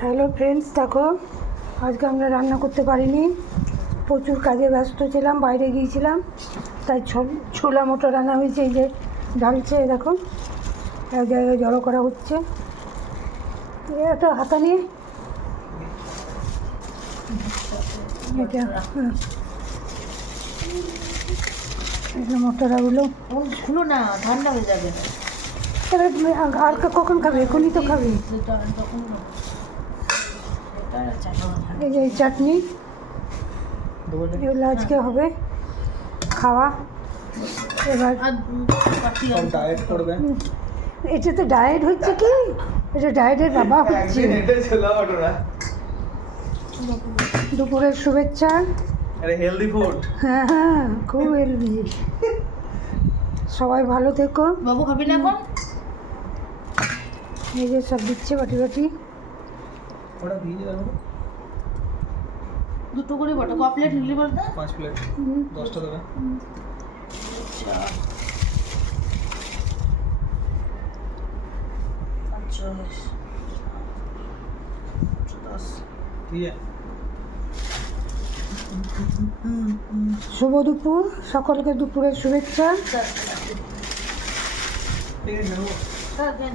Hello friends, দেখো আজকে আমরা রান্না করতে পারিনি, প্রচুর কাজে ব্যস্ত ছিলাম, বাইরে গিয়েছিলাম, তাই ছোলা মটর রান্না হয়েছে। এই যে ঢালছে, দেখো এক জায়গায় জড়ো করা হচ্ছে। একটা হাতা নিয়ে এটা এটা মটরগুলো খুলো না, ঠান্ডা হয়ে যাবে। এবার তুমি আর কখন খাবে? এখনই তো খাবে। এই যে চাটনি, এগুলো আজকে হবে খাওয়া। এবার ডায়েট করবে। এটা তো ডায়েট হচ্ছে, কি এটা ডায়েটের বাবা হচ্ছে। দুপুরের শুভেচ্ছা। Healthy food. হ্যাঁ হ্যাঁ, খুব হেলদি। সবাই ভালো থেকো। বাবু খাবি না এখন? এই যে সব দিচ্ছে বাটি বাটি। ওটা দিয়ে যাবে। দুটো করে বটা ক প্লেট নিলি বলতে? 5 প্লেট। 10টা দেবে। আচ্ছা, আচ্ছা, 10। ঠিক আছে। শুভ দুপুর, সকলকে দুপুরের শুভেচ্ছা। ঠিক আছে।